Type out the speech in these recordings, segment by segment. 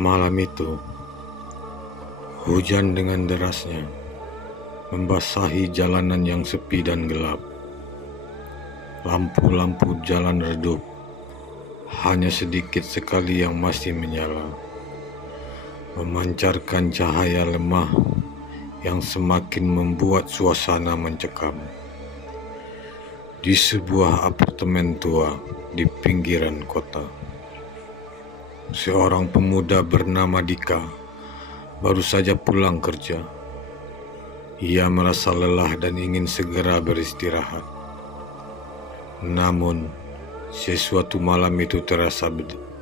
Malam itu, hujan dengan derasnya membasahi jalanan yang sepi dan gelap. Lampu-lampu jalan redup, hanya sedikit sekali yang masih menyala, memancarkan cahaya lemah yang semakin membuat suasana mencekam. Di sebuah apartemen tua di pinggiran kota, seorang pemuda bernama Dika baru saja pulang kerja. Ia merasa lelah dan ingin segera beristirahat. Namun, sesuatu malam itu terasa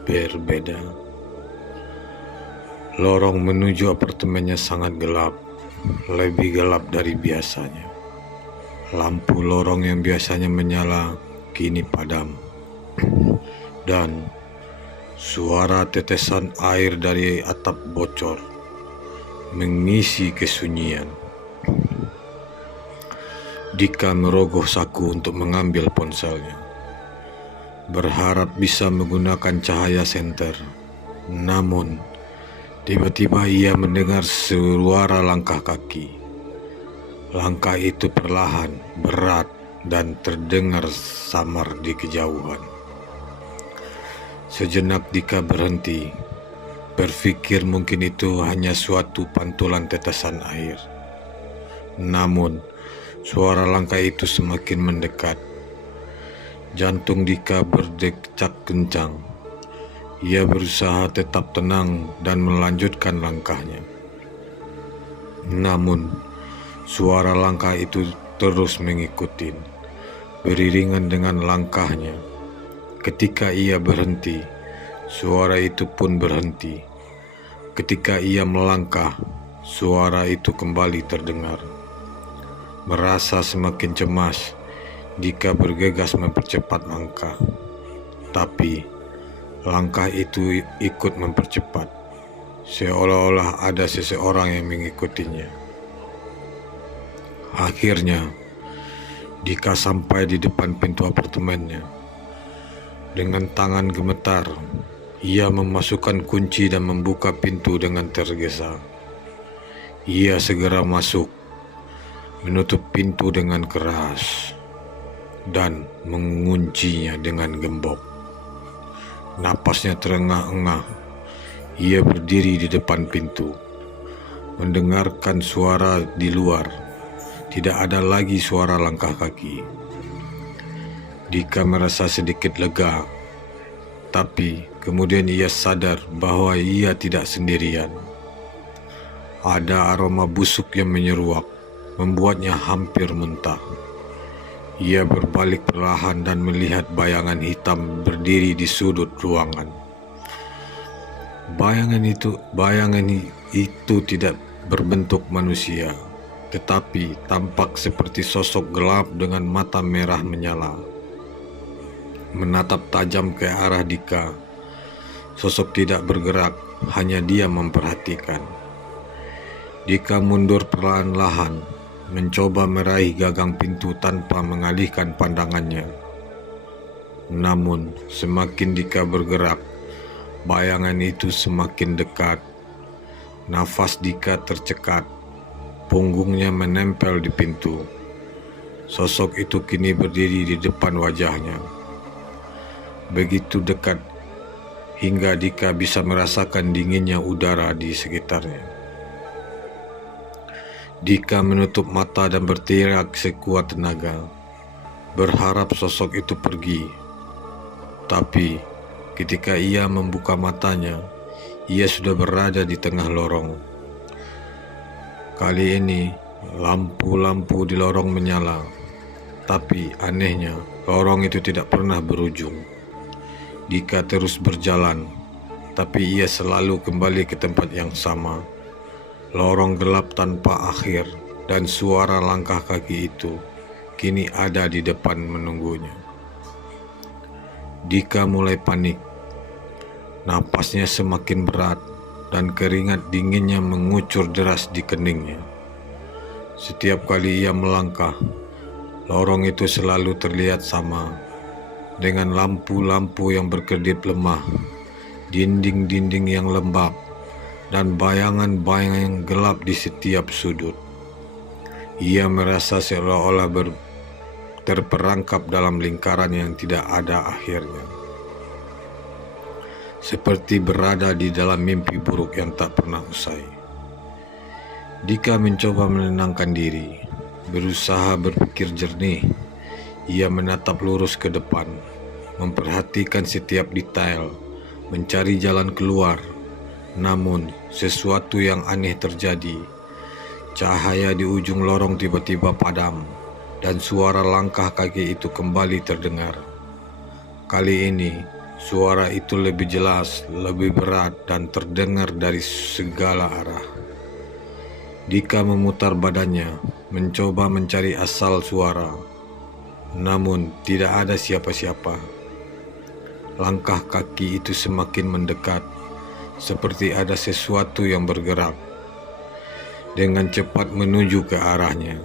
berbeda. Lorong menuju apartemennya sangat gelap, lebih gelap dari biasanya. Lampu lorong yang biasanya menyala kini padam, dan suara tetesan air dari atap bocor mengisi kesunyian. Dika merogoh saku untuk mengambil ponselnya, berharap bisa menggunakan cahaya senter. Namun, tiba-tiba ia mendengar suara langkah kaki. Langkah itu perlahan, berat, dan terdengar samar di kejauhan. Sejenak Dika berhenti, berpikir mungkin itu hanya suatu pantulan tetesan air. Namun, suara langkah itu semakin mendekat. Jantung Dika berdetak kencang. Ia berusaha tetap tenang dan melanjutkan langkahnya. Namun, suara langkah itu terus mengikuti, beriringan dengan langkahnya. Ketika ia berhenti, suara itu pun berhenti. Ketika ia melangkah, suara itu kembali terdengar. Merasa semakin cemas, Dika bergegas mempercepat langkah. Tapi, langkah itu ikut mempercepat, seolah-olah ada seseorang yang mengikutinya. Akhirnya, Dika sampai di depan pintu apartemennya. Dengan tangan gemetar, ia memasukkan kunci dan membuka pintu dengan tergesa. Ia segera masuk, menutup pintu dengan keras, dan menguncinya dengan gembok. Napasnya terengah-engah. Ia berdiri di depan pintu, mendengarkan suara di luar. Tidak ada lagi suara langkah kaki. Dika merasa sedikit lega, tapi kemudian ia sadar bahwa ia tidak sendirian. Ada aroma busuk yang menyeruak, membuatnya hampir muntah. Ia berbalik perlahan dan melihat bayangan hitam berdiri di sudut ruangan. Bayangan itu tidak berbentuk manusia, tetapi tampak seperti sosok gelap dengan mata merah menyala, menatap tajam ke arah Dika. Sosok tidak bergerak, hanya dia memperhatikan. Dika mundur perlahan-lahan, mencoba meraih gagang pintu tanpa mengalihkan pandangannya. Namun, semakin Dika bergerak, bayangan itu semakin dekat. Nafas Dika tercekat, punggungnya menempel di pintu. Sosok itu kini berdiri di depan wajahnya, begitu dekat hingga Dika bisa merasakan dinginnya udara di sekitarnya. Dika menutup mata dan berteriak sekuat tenaga, berharap sosok itu pergi. Tapi ketika ia membuka matanya, ia sudah berada di tengah lorong. Kali ini, lampu-lampu di lorong menyala, tapi anehnya, lorong itu tidak pernah berujung. Dika terus berjalan, tapi ia selalu kembali ke tempat yang sama. Lorong gelap tanpa akhir, dan suara langkah kaki itu kini ada di depan menunggunya. Dika mulai panik. Napasnya semakin berat, dan keringat dinginnya mengucur deras di keningnya. Setiap kali ia melangkah, lorong itu selalu terlihat sama, dengan lampu-lampu yang berkedip lemah, dinding-dinding yang lembab, dan bayangan-bayangan gelap di setiap sudut. Ia merasa seolah-olah terperangkap dalam lingkaran yang tidak ada akhirnya, seperti berada di dalam mimpi buruk yang tak pernah usai. Dika mencoba menenangkan diri, berusaha berpikir jernih. Ia menatap lurus ke depan, memperhatikan setiap detail, mencari jalan keluar. Namun, sesuatu yang aneh terjadi. Cahaya di ujung lorong tiba-tiba padam, dan suara langkah kaki itu kembali terdengar. Kali ini, suara itu lebih jelas, lebih berat, dan terdengar dari segala arah. Dika memutar badannya, mencoba mencari asal suara. Namun, tidak ada siapa-siapa. Langkah kaki itu semakin mendekat, seperti ada sesuatu yang bergerak dengan cepat menuju ke arahnya.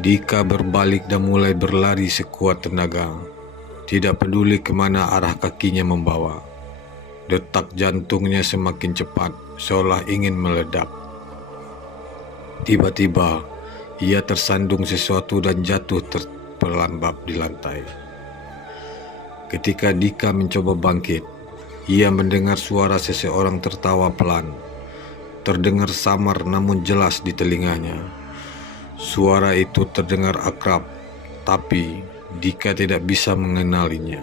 Dika berbalik dan mulai berlari sekuat tenaga, tidak peduli kemana arah kakinya membawa. Detak jantungnya semakin cepat, seolah ingin meledak. Tiba-tiba, ia tersandung sesuatu dan jatuh terperlambab di lantai. Ketika Dika mencoba bangkit, ia mendengar suara seseorang tertawa pelan. Terdengar samar namun jelas di telinganya. Suara itu terdengar akrab, tapi Dika tidak bisa mengenalinya.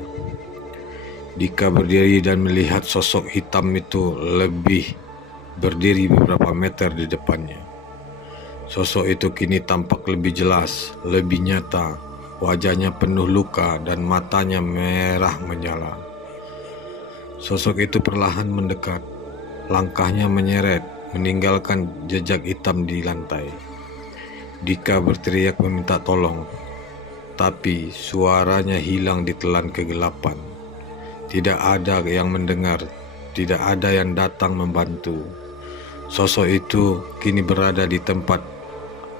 Dika berdiri dan melihat sosok hitam itu berdiri beberapa meter di depannya. Sosok itu kini tampak lebih jelas, lebih nyata. Wajahnya penuh luka dan matanya merah menyala. Sosok itu perlahan mendekat. Langkahnya menyeret, meninggalkan jejak hitam di lantai. Dika berteriak meminta tolong, tapi suaranya hilang ditelan kegelapan. Tidak ada yang mendengar, tidak ada yang datang membantu. Sosok itu kini berada di tempat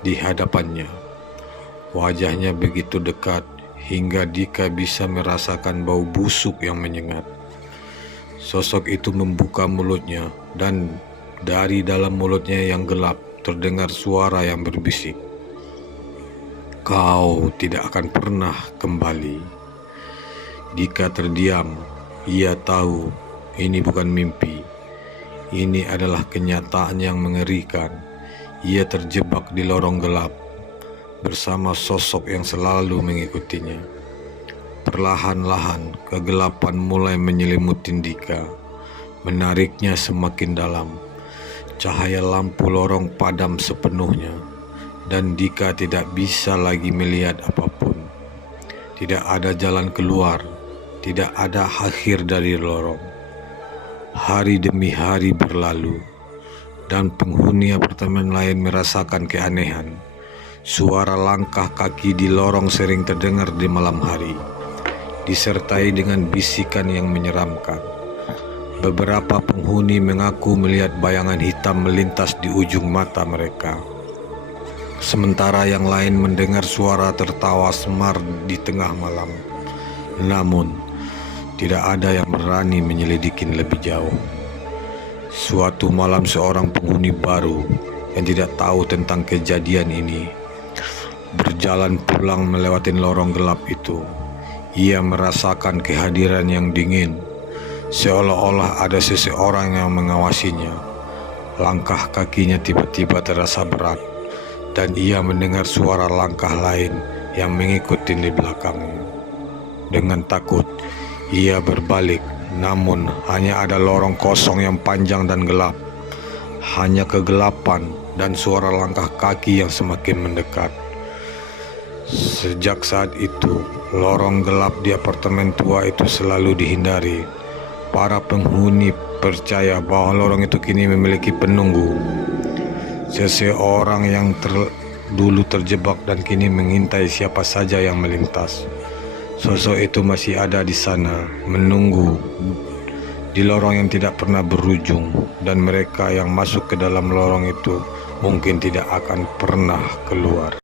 di hadapannya. Wajahnya begitu dekat hingga Dika bisa merasakan bau busuk yang menyengat. Sosok itu membuka mulutnya dan dari dalam mulutnya yang gelap terdengar suara yang berbisik, "Kau tidak akan pernah kembali." Dika terdiam. Ia tahu ini bukan mimpi. Ini adalah kenyataan yang mengerikan. Ia terjebak di lorong gelap bersama sosok yang selalu mengikutinya. Perlahan-lahan kegelapan mulai menyelimuti Dika, menariknya semakin dalam. Cahaya lampu lorong padam sepenuhnya, dan Dika tidak bisa lagi melihat apapun. Tidak ada jalan keluar, tidak ada akhir dari lorong. Hari demi hari berlalu, dan penghuni apartemen lain merasakan keanehan. Suara langkah kaki di lorong sering terdengar di malam hari, disertai dengan bisikan yang menyeramkan. Beberapa penghuni mengaku melihat bayangan hitam melintas di ujung mata mereka. Sementara yang lain mendengar suara tertawa semar di tengah malam. Namun, tidak ada yang berani menyelidiki lebih jauh. Suatu malam seorang penghuni baru yang tidak tahu tentang kejadian ini berjalan pulang melewati lorong gelap itu. Ia merasakan kehadiran yang dingin, seolah-olah ada seseorang yang mengawasinya. Langkah kakinya tiba-tiba terasa berat, dan ia mendengar suara langkah lain yang mengikuti di belakangnya. Dengan takut, ia berbalik, namun hanya ada lorong kosong yang panjang dan gelap. Hanya kegelapan dan suara langkah kaki yang semakin mendekat. Sejak saat itu, lorong gelap di apartemen tua itu selalu dihindari. Para penghuni percaya bahwa lorong itu kini memiliki penunggu, seseorang yang dulu terjebak dan kini mengintai siapa saja yang melintas. Sosok itu masih ada di sana, menunggu di lorong yang tidak pernah berujung, dan mereka yang masuk ke dalam lorong itu mungkin tidak akan pernah keluar.